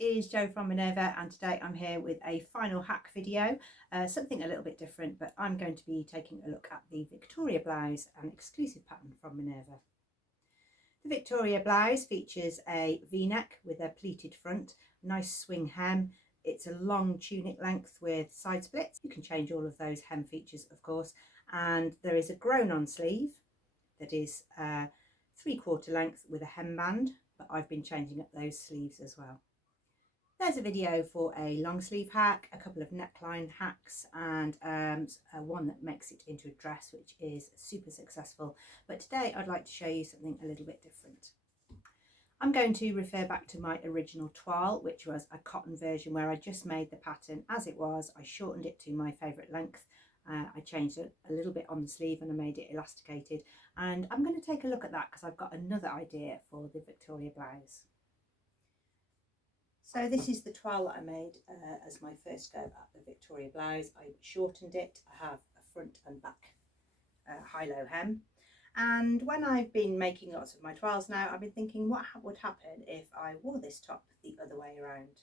it is Jo from Minerva, and today I'm here with a final hack video, something a little bit different, but I'm going to be taking a look at the Victoria Blouse, an exclusive pattern from Minerva. The Victoria Blouse features a V-neck with a pleated front, nice swing hem. It's a long tunic length with side splits. You can change all of those hem features, of course, and there is a grown-on sleeve that is 3/4 length with a hemband, but I've been changing up those sleeves as well. There's a video for a long sleeve hack, a couple of neckline hacks, and one that makes it into a dress, which is super successful. But today I'd like to show you something a little bit different. I'm going to refer back to my original toile, which was a cotton version where I just made the pattern as it was. I shortened it to my favourite length. I changed it a little bit on the sleeve and I made it elasticated. And I'm going to take a look at that because I've got another idea for the Victoria Blouse. So this is the toile that I made as my first go at the Victoria Blouse. I shortened it. I have a front and back high-low hem. And when I've been making lots of my toiles now, I've been thinking what would happen if I wore this top the other way around.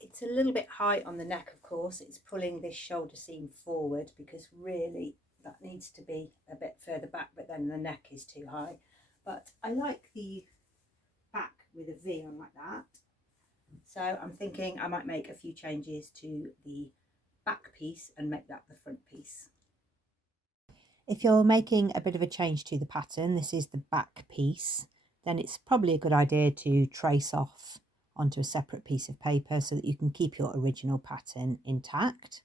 It's a little bit high on the neck, of course. It's pulling this shoulder seam forward because really that needs to be a bit further back, but then the neck is too high. But I like the back with a V on like that. So I'm thinking I might make a few changes to the back piece and make that the front piece. If you're making a bit of a change to the pattern, this is the back piece, then it's probably a good idea to trace off onto a separate piece of paper so that you can keep your original pattern intact.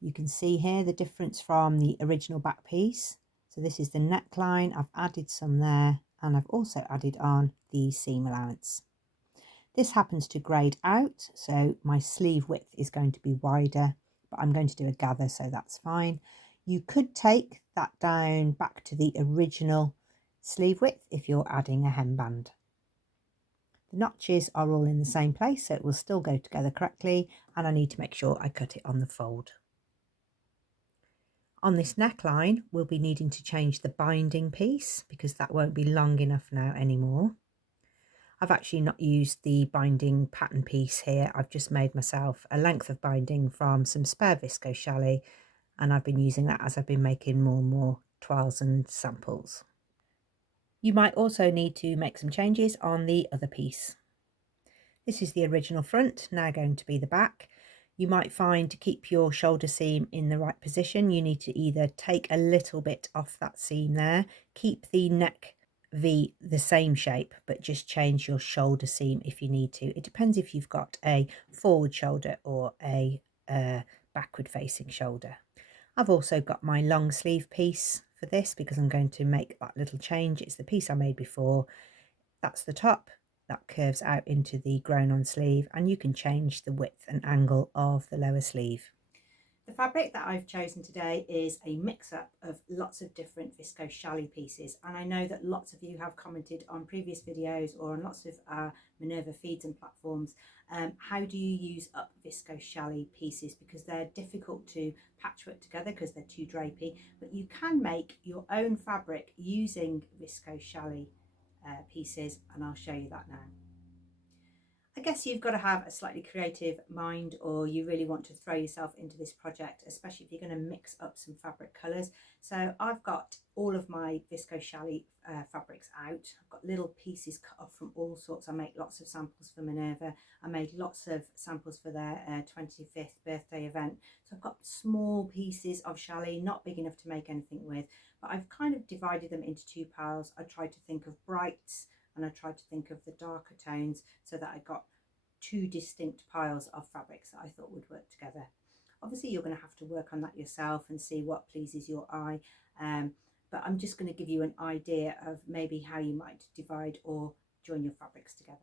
You can see here the difference from the original back piece. So this is the neckline, I've added some there, and I've also added on the seam allowance. This happens to grade out, so my sleeve width is going to be wider, but I'm going to do a gather, so that's fine. You could take that down back to the original sleeve width if you're adding a hemband. The notches are all in the same place, so it will still go together correctly, and I need to make sure I cut it on the fold. On this neckline, we'll be needing to change the binding piece because that won't be long enough now anymore. I've actually not used the binding pattern piece here. I've just made myself a length of binding from some spare viscose challis, and I've been using that as I've been making more and more toiles and samples. You might also need to make some changes on the other piece. This is the original front, now going to be the back. You might find to keep your shoulder seam in the right position, you need to either take a little bit off that seam there, keep the neck V the same shape, but just change your shoulder seam if you need to. It depends if you've got a forward shoulder or a backward facing shoulder. I've also got my long sleeve piece for this because I'm going to make that little change. It's the piece I made before. That's the top. That curves out into the grown-on sleeve, and you can change the width and angle of the lower sleeve. The fabric that I've chosen today is a mix-up of lots of different viscose challis pieces, and I know that lots of you have commented on previous videos or on lots of Minerva feeds and platforms, how do you use up viscose challis pieces, because they're difficult to patchwork together because they're too drapey, but you can make your own fabric using viscose challis pieces, and I'll show you that now. I guess you've got to have a slightly creative mind, or you really want to throw yourself into this project, especially if you're going to mix up some fabric colours. So I've got all of my viscose challis fabrics out. I've got little pieces cut off from all sorts. I make lots of samples for Minerva. I made lots of samples for their 25th birthday event. So I've got small pieces of challis, not big enough to make anything with, but I've kind of divided them into two piles. I tried to think of brights and I tried to think of the darker tones so that I got two distinct piles of fabrics that I thought would work together. Obviously you're going to have to work on that yourself and see what pleases your eye, but I'm just going to give you an idea of maybe how you might divide or join your fabrics together.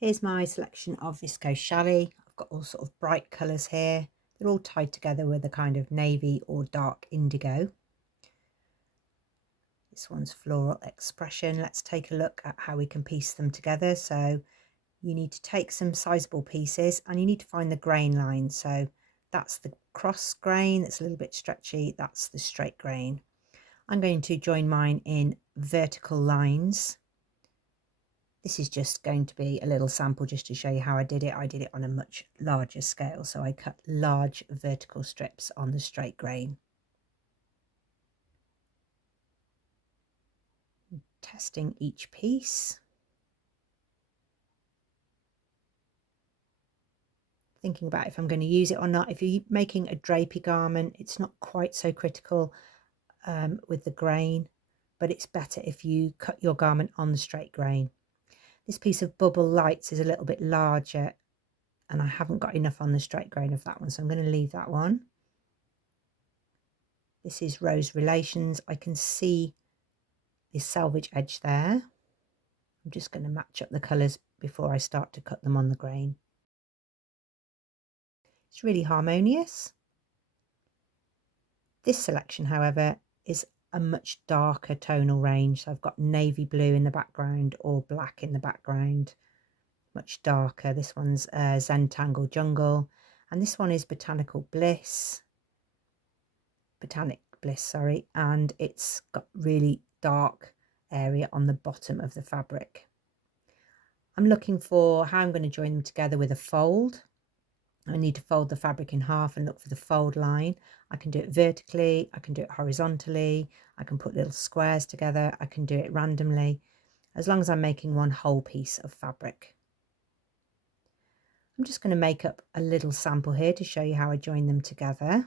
Here's my selection of viscose challis. I've got all sort of bright colours here. They're all tied together with a kind of navy or dark indigo. This one's Floral Expression. Let's take a look at how we can piece them together. So you need to take some sizable pieces and you need to find the grain line. So that's the cross grain that's a little bit stretchy, that's the straight grain. I'm going to join mine in vertical lines. This is just going to be a little sample just to show you how I did it. I did it on a much larger scale, so I cut large vertical strips on the straight grain. Testing each piece. Thinking about if I'm going to use it or not. If you're making a drapey garment, it's not quite so critical with the grain, but it's better if you cut your garment on the straight grain. This piece of Bubble Lights is a little bit larger and I haven't got enough on the straight grain of that one, so I'm going to leave that one. This is Rose Relations. I can see the selvage edge there. I'm just going to match up the colours before I start to cut them on the grain. It's really harmonious. This selection, however, is a much darker tonal range. So I've got navy blue in the background or black in the background, much darker. This one's Zentangle Jungle, and this one is Botanic Bliss, sorry, and it's got really dark area on the bottom of the fabric. I'm looking for how I'm going to join them together with a fold. I need to fold the fabric in half and look for the fold line. I can do it vertically, I can do it horizontally, I can put little squares together, I can do it randomly, as long as I'm making one whole piece of fabric. I'm just going to make up a little sample here to show you how I join them together.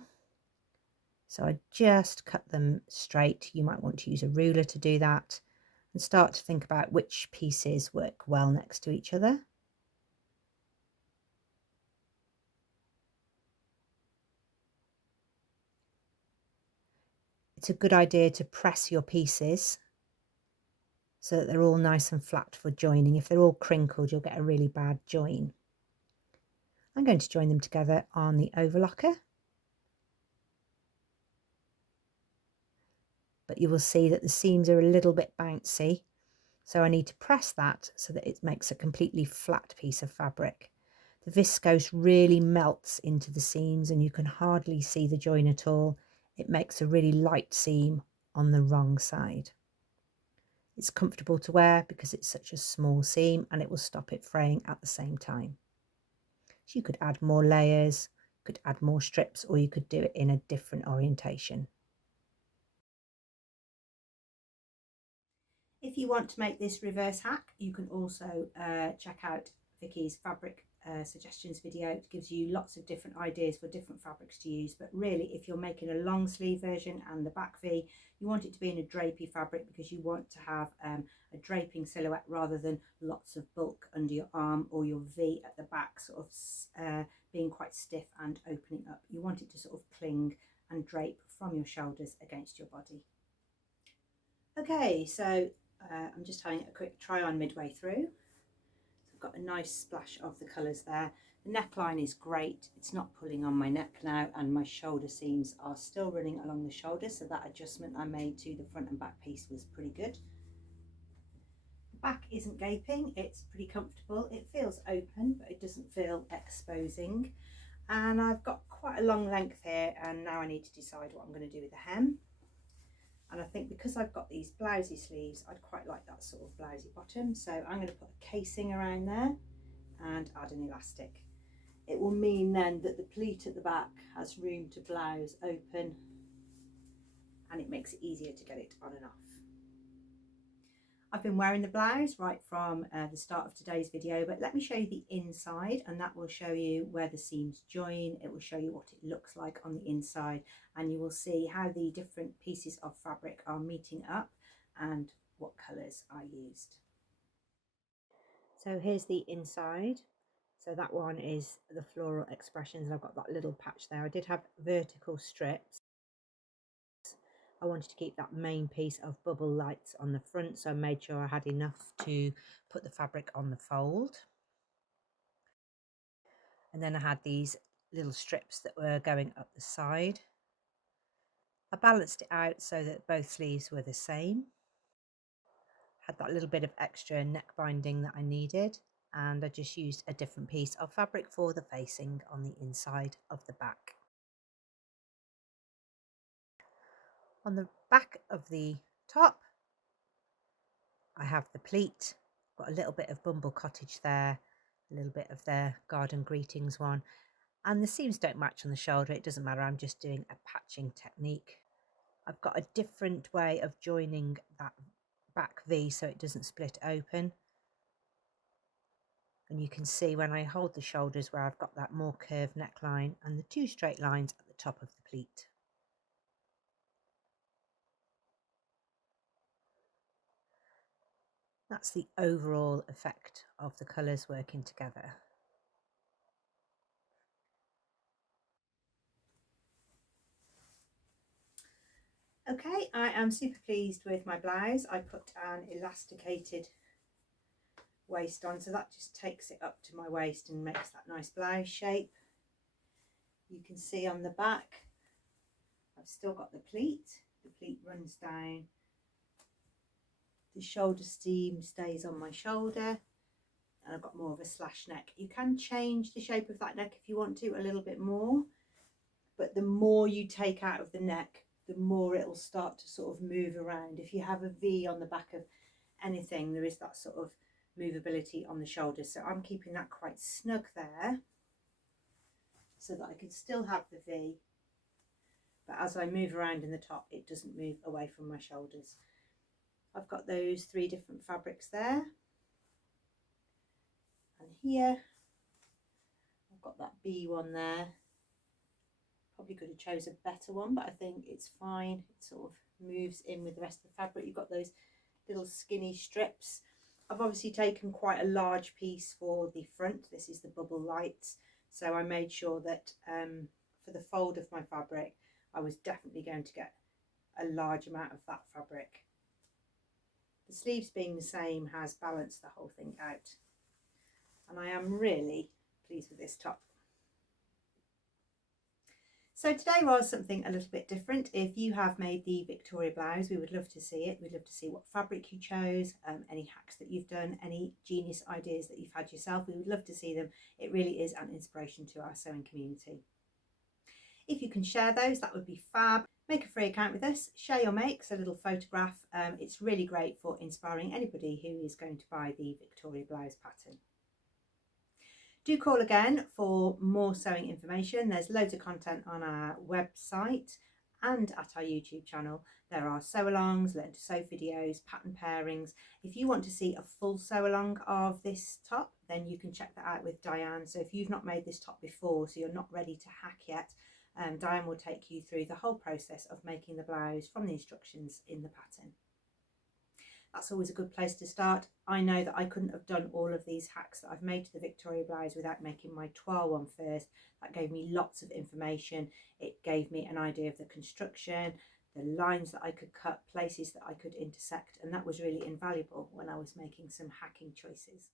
So I just cut them straight. You might want to use a ruler to do that and start to think about which pieces work well next to each other. It's a good idea to press your pieces so that they're all nice and flat for joining. If they're all crinkled, you'll get a really bad join. I'm going to join them together on the overlocker. But you will see that the seams are a little bit bouncy. So I need to press that so that it makes a completely flat piece of fabric. The viscose really melts into the seams and you can hardly see the join at all. It makes a really light seam on the wrong side. It's comfortable to wear because it's such a small seam and it will stop it fraying at the same time. So you could add more layers, could add more strips, or you could do it in a different orientation. If you want to make this reverse hack, you can also check out Vicky's fabric suggestions video. It gives you lots of different ideas for different fabrics to use, but really if you're making a long sleeve version and the back V, you want it to be in a drapey fabric because you want to have a draping silhouette rather than lots of bulk under your arm or your V at the back sort of being quite stiff and opening up. You want it to sort of cling and drape from your shoulders against your body. Okay, so I'm just having a quick try on midway through. I've got a nice splash of the colours there. The neckline is great. It's not pulling on my neck now, and my shoulder seams are still running along the shoulders, so that adjustment I made to the front and back piece was pretty good. The back isn't gaping, it's pretty comfortable. It feels open, but it doesn't feel exposing. And I've got quite a long length here, and now I need to decide what I'm going to do with the hem. And I think because I've got these blousey sleeves, I'd quite like that sort of blousey bottom. So I'm going to put a casing around there and add an elastic. It will mean then that the pleat at the back has room to blouse open and it makes it easier to get it on and off. I've been wearing the blouse right from the start of today's video, but let me show you the inside, and that will show you where the seams join. It will show you what it looks like on the inside, and you will see how the different pieces of fabric are meeting up and what colours I used. So here's the inside. So that one is the floral expressions, and I've got that little patch there. I did have vertical strips. I wanted to keep that main piece of Bubble Lights on the front, so I made sure I had enough to put the fabric on the fold. And then I had these little strips that were going up the side. I balanced it out so that both sleeves were the same. Had that little bit of extra neck binding that I needed, and I just used a different piece of fabric for the facing on the inside of the back. On the back of the top, I have the pleat, got a little bit of Bumble Cottage there, a little bit of their Garden Greetings one, and the seams don't match on the shoulder. It doesn't matter, I'm just doing a patching technique. I've got a different way of joining that back V so it doesn't split open. And you can see when I hold the shoulders where I've got that more curved neckline and the two straight lines at the top of the pleat. That's the overall effect of the colours working together. Okay, I am super pleased with my blouse. I put an elasticated waist on, so that just takes it up to my waist and makes that nice blouse shape. You can see on the back I've still got the pleat. The pleat runs down, the shoulder seam stays on my shoulder, and I've got more of a slash neck. You can change the shape of that neck if you want to a little bit more, but the more you take out of the neck, the more it'll start to sort of move around. If you have a V on the back of anything, there is that sort of movability on the shoulders. So I'm keeping that quite snug there so that I can still have the V, but as I move around in the top, it doesn't move away from my shoulders. I've got those 3 different fabrics there, and here I've got that B one there. Probably could have chose a better one, but I think it's fine. It sort of moves in with the rest of the fabric. You've got those little skinny strips. I've obviously taken quite a large piece for the front. This is the bubble lights, so I made sure that for the fold of my fabric I was definitely going to get a large amount of that fabric. The sleeves being the same has balanced the whole thing out, and I am really pleased with this top. So today was something a little bit different. If you have made the Victoria blouse, we would love to see it. We'd love to see what fabric you chose, any hacks that you've done, any genius ideas that you've had yourself. We would love to see them. It really is an inspiration to our sewing community. If you can share those, that would be fab. Make a free account with us, share your makes, a little photograph. It's really great for inspiring anybody who is going to buy the Victoria blouse pattern. Do call again for more sewing information. There's loads of content on our website and at our YouTube channel. There are sew alongs, learn to sew videos, pattern pairings. If you want to see a full sew along of this top, then you can check that out with Diane. So if you've not made this top before, so you're not ready to hack yet, Diane will take you through the whole process of making the blouse from the instructions in the pattern. That's always a good place to start. I know that I couldn't have done all of these hacks that I've made to the Victoria blouse without making my toile one first. That gave me lots of information. It gave me an idea of the construction, the lines that I could cut, places that I could intersect, and that was really invaluable when I was making some hacking choices.